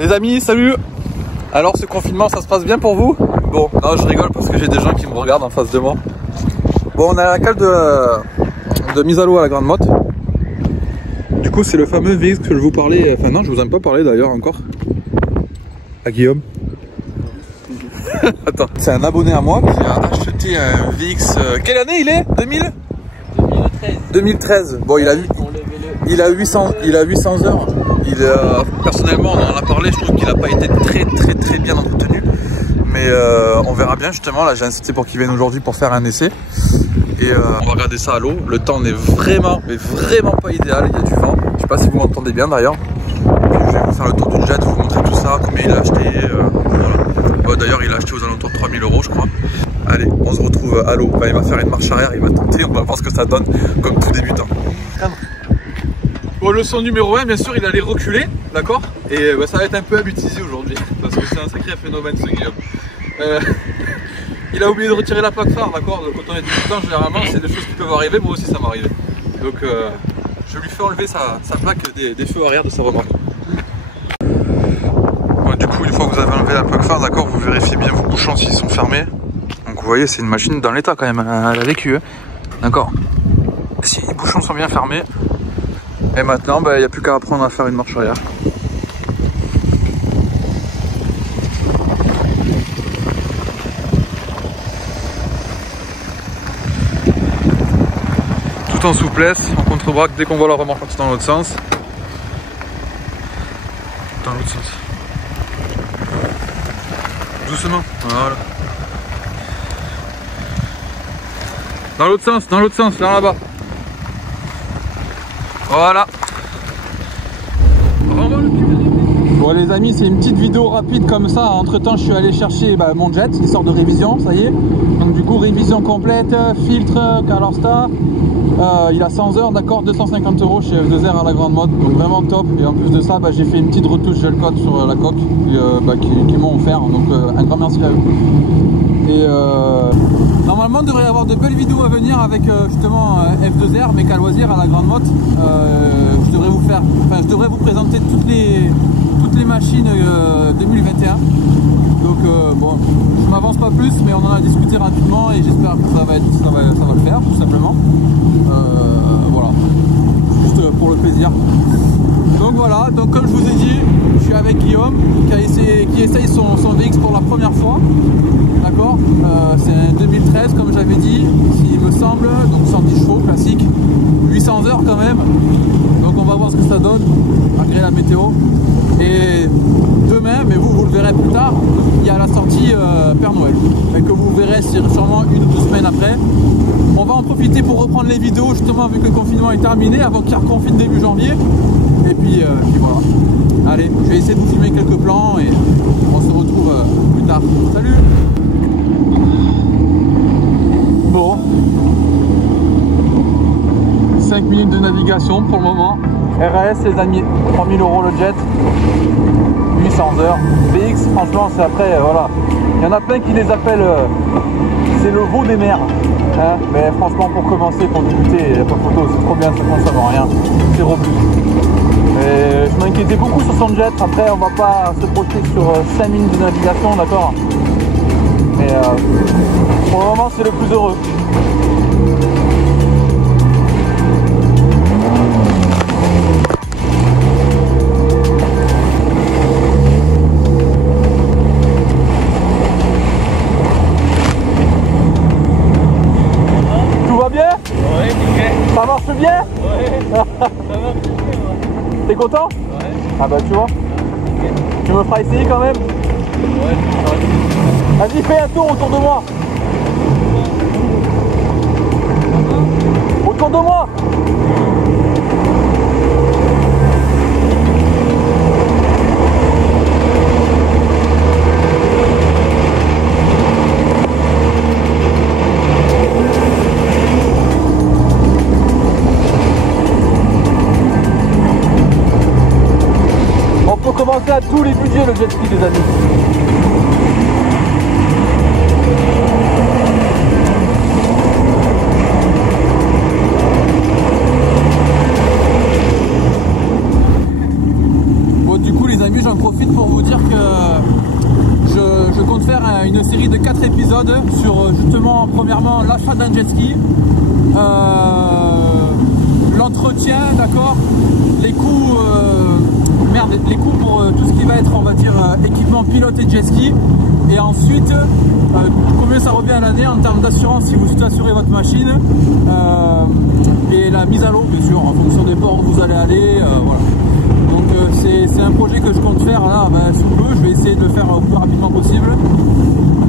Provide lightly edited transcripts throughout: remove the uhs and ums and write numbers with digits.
Les amis, salut! Alors ce confinement, ça se passe bien pour vous? Bon, non, je rigole parce que j'ai des gens qui me regardent en face de moi. Bon, on est à la cale de mise à l'eau à la Grande Motte. Du coup, c'est le fameux VX que je vous parlais. Enfin non, je vous en ai pas parlé d'ailleurs encore. À Guillaume. Attends, c'est un abonné à moi qui a acheté un VX. Quelle année il est? 2013. Bon, il a 800 heures. Personnellement, on en a parlé. Je trouve qu'il n'a pas été très bien entretenu. Mais on verra bien justement. Là, j'ai insisté pour qu'il vienne aujourd'hui pour faire un essai. Et on va regarder ça à l'eau. Le temps n'est vraiment pas idéal. Il y a du vent. Je sais pas si vous m'entendez bien d'ailleurs. Je vais vous faire le tour du jet, vous montrer tout ça, combien il a acheté. Voilà. D'ailleurs, il a acheté aux alentours de 3000 € je crois. Allez, on se retrouve à l'eau. Enfin, il va faire une marche arrière, il va tenter. On va voir ce que ça donne comme tout débutant. Bon, leçon numéro 1, bien sûr, il allait reculer, d'accord. Et ça va être un peu abusé aujourd'hui, parce que c'est un sacré phénomène ce Guillaume. Il a oublié de retirer la plaque phare, d'accord. Quand on est débutant, généralement, c'est des choses qui peuvent arriver. Moi aussi, ça m'est arrivé. Donc, je lui fais enlever sa plaque des feux arrière de sa remorque. Bon, du coup, une fois que vous avez enlevé la plaque phare, d'accord, vous vérifiez bien vos bouchons s'ils sont fermés. Donc, vous voyez, c'est une machine dans l'état quand même. Elle a vécu, hein. D'accord. Si les bouchons sont bien fermés. Et maintenant, il n'y a plus qu'à apprendre à faire une marche arrière. Tout en souplesse, en contre-braque, dès qu'on voit la remorque partir dans l'autre sens. Dans l'autre sens. Doucement, voilà. Dans l'autre sens, vers là-bas. Voilà. Bon les amis, c'est une petite vidéo rapide comme ça. Entre temps, je suis allé chercher mon jet, il sort de révision, ça y est. Donc du coup, révision complète, filtre, ColorStar. Il a 100 heures, d'accord, 250 € chez F2R à la Grande Motte. Donc vraiment top. Et en plus de ça, j'ai fait une petite retouche gel coat sur la coque qui m'ont offert. Donc un grand merci à eux. Et normalement, il devrait y avoir de belles vidéos à venir avec justement F2R, mais qu'à loisir à la Grande Motte. Je devrais vous présenter toutes les machines 2021. Donc bon, je m'avance pas plus, mais on en a discuté rapidement et j'espère que ça va le faire tout simplement. Voilà, juste pour le plaisir. Donc voilà, donc comme je vous ai dit, je suis avec Guillaume qui essaye son VX pour la première fois. D'accord, c'est un 2013 comme j'avais dit, s'il me semble, donc 110 chevaux classique, 800 heures quand même. Donc on va voir ce que ça donne malgré la météo. Et demain, mais vous le verrez plus tard, il y a la sortie Père Noël, et que vous verrez sûrement 1 ou 2 semaines après. On va en profiter pour reprendre les vidéos justement vu que le confinement est terminé, avant qu'il reconfine début janvier. Et puis voilà. Allez, je vais essayer de vous filmer quelques plans et on se retrouve plus tard. Salut! Bon, 5 minutes de navigation pour le moment. RAS les amis, 3000 € le jet, 800 heures. VX franchement c'est après, voilà. Il y en a plein qui les appellent, c'est le veau des mers. Hein, mais franchement pour commencer, pour débuter, il n'y a pas photo, c'est trop bien, ça consomme rien. C'est robuste. Et je m'inquiétais beaucoup sur son jet, après on va pas se projeter sur 5 minutes de navigation, d'accord. Mais pour le moment c'est le plus heureux. Tout va bien? Ouais, nickel. Ça marche bien? Ouais, ça marche bien, ouais. T'es content? Ouais. Ah bah tu vois. Okay. Tu me feras essayer quand même? Ouais. Vas-y, fais un tour autour de moi. Autour de moi. On peut commencer à tous les budgets le jet ski des amis. méthode sur justement, premièrement, l'achat d'un jet ski, l'entretien, d'accord, les coûts, les coûts pour tout ce qui va être, on va dire, équipement pilote et jet ski, et ensuite combien ça revient à l'année en termes d'assurance si vous assurez votre machine, et la mise à l'eau bien sûr en fonction des ports où vous allez aller, voilà. Donc c'est un projet que je compte faire là sous peu. Je vais essayer de le faire le plus rapidement possible,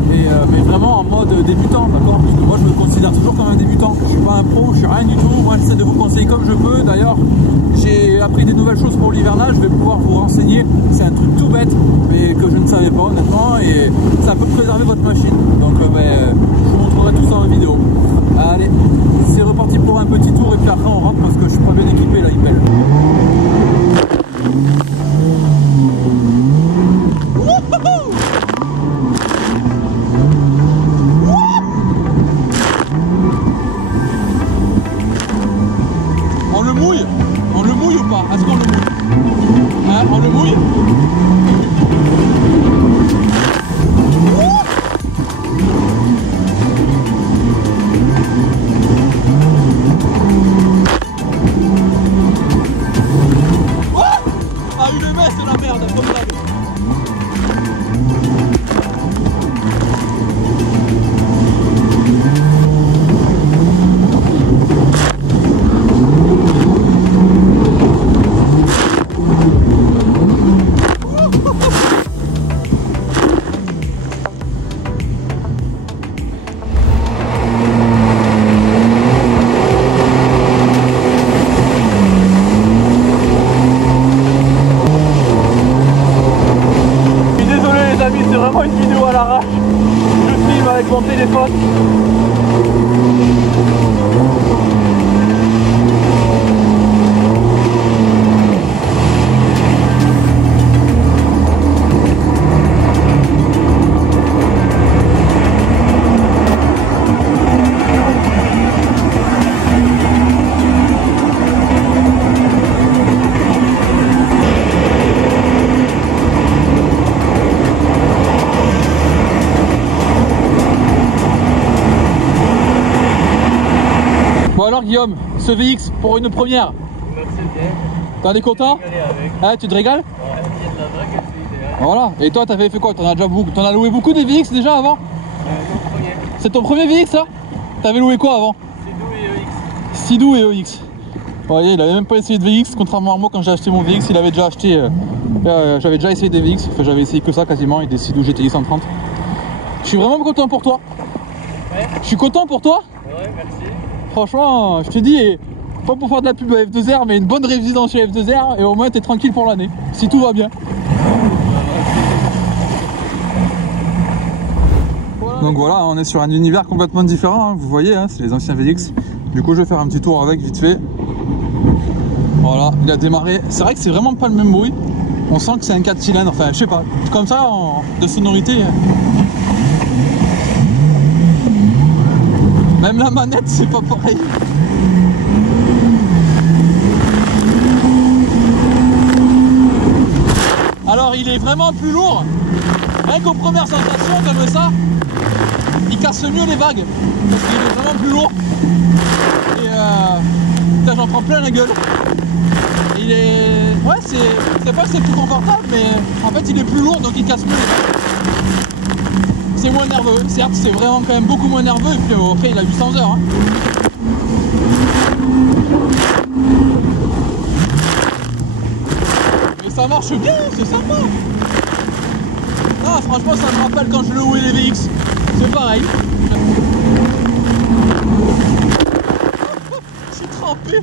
mais vraiment en mode débutant, d'accord, parce que moi je me considère toujours comme un débutant. Je suis pas un pro, je suis rien du tout. Moi j'essaie de vous conseiller comme je peux. D'ailleurs j'ai appris des nouvelles choses pour l'hivernage, je vais pouvoir vous renseigner. C'est un truc tout bête mais que je ne savais pas honnêtement, et ça peut préserver votre machine. Donc je vous montrerai tout ça en vidéo. Allez, c'est reparti pour un petit tour et puis après on rentre parce que je suis pas bien équipé là, il pèle. On le mouille ou pas? Est-ce qu'on le mouille? Hein, on le mouille? Ah, une messe, c'est la merde, comme ça. C'est vraiment une vidéo à l'arrache. Je filme avec mon téléphone. Bon alors Guillaume, ce VX pour une première. Merci bien. T'en es content? Ah, tu te régales? Ouais, il y a de la drague, c'est idéal. Voilà. Et toi t'avais fait quoi? T'en as déjà beaucoup? T'en as loué beaucoup des VX déjà avant? Mon premier. C'est ton premier VX ça? T'avais loué quoi avant? Sidou et EX. Sidou et EX. Vous voyez, il avait même pas essayé de VX, contrairement à moi quand j'ai acheté mon VX, il avait déjà acheté. J'avais déjà essayé des VX, enfin j'avais essayé que ça quasiment, et des Sidou GTI 130. Je suis vraiment content pour toi. Ouais. Je suis content pour toi. Ouais, merci. Franchement, je te dis, pas pour faire de la pub à F2R, mais une bonne résidence chez F2R, et au moins t'es tranquille pour l'année, si tout va bien. Donc voilà, on est sur un univers complètement différent, hein, vous voyez, hein, c'est les anciens VX. Du coup, je vais faire un petit tour avec vite fait. Voilà, il a démarré. C'est vrai que c'est vraiment pas le même bruit. On sent que c'est un 4 cylindres, enfin, je sais pas, comme ça, de sonorité. Même la manette, c'est pas pareil. Alors, il est vraiment plus lourd. Rien qu'aux premières sensations comme ça, il casse mieux les vagues. Parce qu'il est vraiment plus lourd. Et putain, j'en prends plein la gueule. Il est... Ouais, c'est pas que c'est plus confortable, mais en fait, il est plus lourd, donc il casse mieux les vagues. C'est moins nerveux, certes c'est vraiment quand même beaucoup moins nerveux, et puis après il a 800 heures hein. Mais ça marche bien, c'est sympa. Ah franchement ça me rappelle quand je louais les VX, c'est pareil. C'est trempé.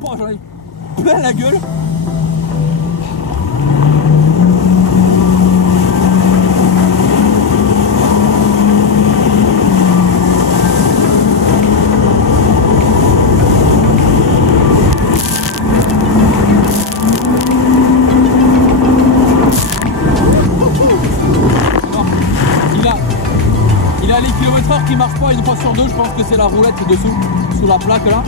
Bon, j'en ai plein la gueule. Il a les kilomètres heure qui marche pas une fois sur deux, je pense que c'est la roulette dessous, sous la plaque là.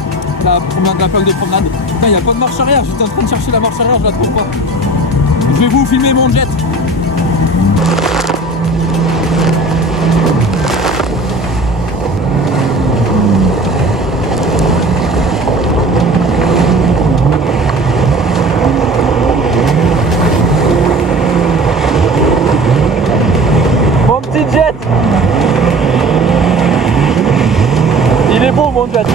la plaque de promenade. Putain, il n'y a pas de marche arrière, j'étais en train de chercher la marche arrière, je la trouve pas. Je vais vous filmer mon jet. Mon petit jet. Il est beau mon jet.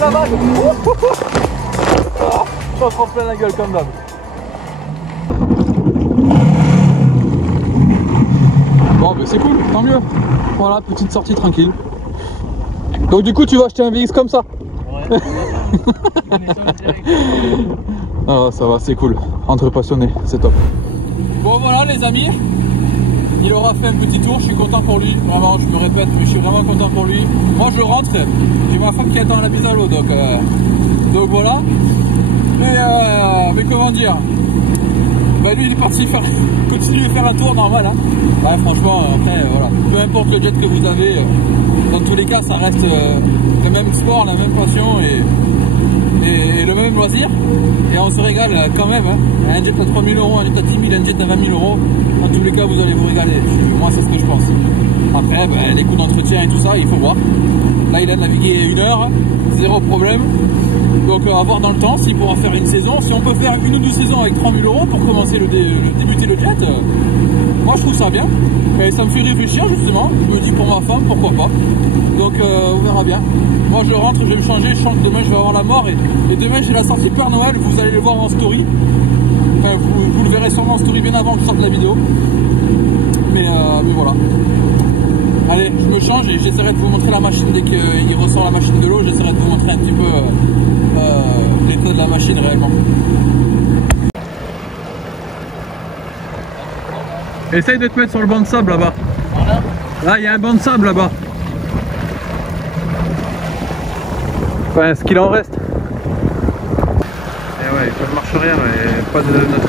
La vague. Oh, j'en prends plein la gueule comme d'hab. Bon mais c'est cool, tant mieux. Voilà, petite sortie tranquille. Donc du coup tu vas acheter un VX comme ça? Ouais. Ah ça va, c'est cool. Entre passionnés, c'est top. Bon voilà les amis. Il aura fait un petit tour, je suis content pour lui, vraiment, je me répète, mais je suis vraiment content pour lui. Moi je rentre, j'ai ma femme qui attend à la mise à l'eau, donc voilà. Mais comment dire, bah lui il est parti continuer de faire un tour normal. Hein. Ouais, franchement, après, voilà. Peu importe le jet que vous avez, dans tous les cas ça reste le même sport, la même passion et le même loisir. Et on se régale quand même. Hein. Un jet à 3 000 €, un jet à 10 000, un jet à 20 000 €. Dans tous les cas, vous allez vous régaler. Moi, c'est ce que je pense. Après, ben, les coûts d'entretien et tout ça, il faut voir. Là, il a navigué 1 heure, zéro problème. Donc, à voir dans le temps s'il pourra faire une saison. Si on peut faire 1 ou 2 saisons avec 3 000 € pour commencer débuter le jet, moi, je trouve ça bien. Et ça me fait réfléchir, justement. Je me dis pour ma femme, pourquoi pas. Donc, on verra bien. Moi, je rentre, je vais me changer. Je sens que demain, je vais avoir la mort. Et demain, j'ai la sortie Père Noël. Vous allez le voir en story. Enfin, vous le verrez sûrement en story bien avant que je sorte la vidéo. Mais voilà. Allez, je me change et j'essaierai de vous montrer la machine dès qu'il ressort la machine de l'eau. J'essaierai de vous montrer un petit peu l'état de la machine réellement. Essaye de te mettre sur le banc de sable là-bas. Voilà. Là, il y a un banc de sable là-bas. Enfin, ce qu'il en reste. Et ouais, pas de marche arrière et pas de note.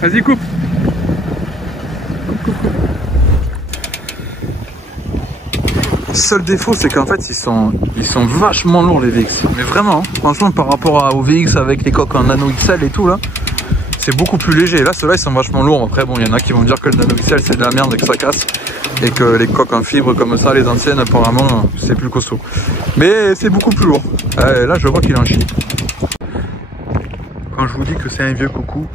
Vas-y, coupe. Le seul défaut, c'est qu'en fait, ils sont vachement lourds les VX. Mais vraiment, hein, franchement, par rapport aux VX avec les coques en nano XL et tout là, c'est beaucoup plus léger. Là, ceux-là, ils sont vachement lourds. Après, bon, il y en a qui vont dire que le nano XL c'est de la merde et que ça casse. Et que les coques en fibre comme ça, les anciennes, apparemment, c'est plus costaud. Mais c'est beaucoup plus lourd. Là, je vois qu'il en chie. Quand je vous dis que c'est un vieux coucou,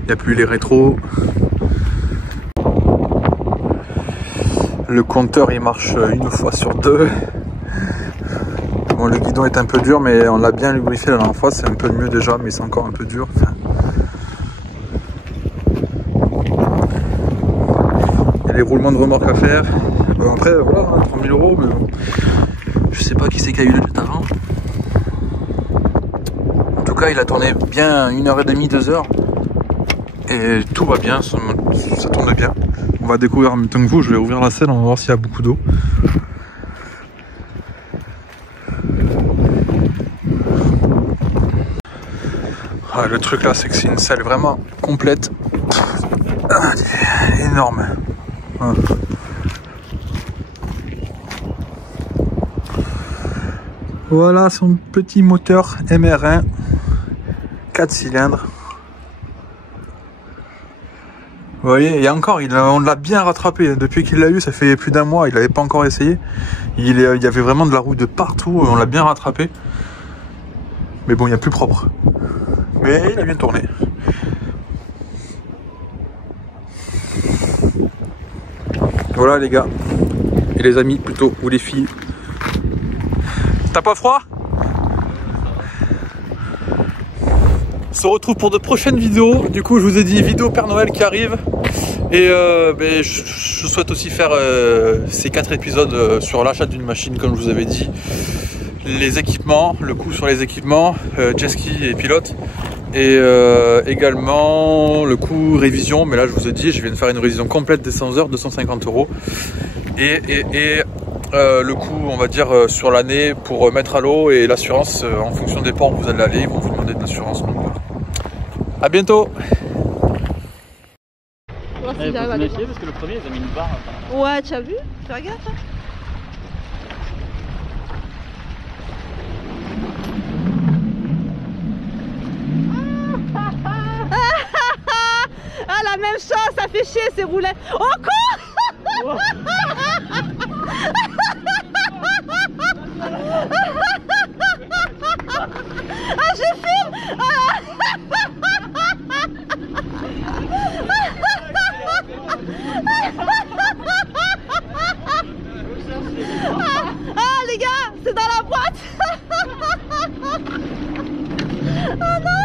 il n'y a plus les rétros. Le compteur il marche 1 fois sur 2. Bon, le guidon est un peu dur, mais on l'a bien lubrifié la dernière fois, c'est un peu mieux déjà, mais c'est encore un peu dur. Enfin, il y a les roulements de remorque à faire. Bon, après, voilà, 3 000 €, mais bon, je sais pas qui c'est qui a eu le jet avant. En tout cas, il a tourné bien 1h30, 2 heures. Et tout va bien, ça tourne bien. On va découvrir en même temps que vous, je vais ouvrir la selle, on va voir s'il y a beaucoup d'eau. Ah, le truc là, c'est que c'est une selle vraiment complète. Énorme. Ah. Voilà son petit moteur MR1 4 cylindres. Vous voyez, et encore, on l'a bien rattrapé. Depuis qu'il l'a eu, ça fait plus d'1 mois, il n'avait pas encore essayé. Il y avait vraiment de la rouille de partout, on l'a bien rattrapé. Mais bon, il n'y a plus propre. Mais il a bien tourné. Voilà les gars, et les amis plutôt, ou les filles. T'as pas froid? On se retrouve pour de prochaines vidéos. Du coup, je vous ai dit vidéo Père Noël qui arrive. Et je souhaite aussi faire ces 4 épisodes sur l'achat d'une machine, comme je vous avais dit. Les équipements, le coût sur les équipements, jet ski et pilote. Et également le coût révision. Mais là, je vous ai dit, je viens de faire une révision complète des 100 heures, 250 €. Et le coût, on va dire, sur l'année pour mettre à l'eau et l'assurance en fonction des ports où vous allez aller. Ils vont vous demander de l'assurance. Donc voilà. À bientôt. Voir si j'arrive à les voir. Parce que le premier, ils ont mis une barre. Ouais, tu as vu? Fais gaffe. Hein. Ah, la même chose, ça fait chier ces roulettes. Oh, quoi? Ah, je filme. Ah, les gars, c'est dans la boîte. Oh non.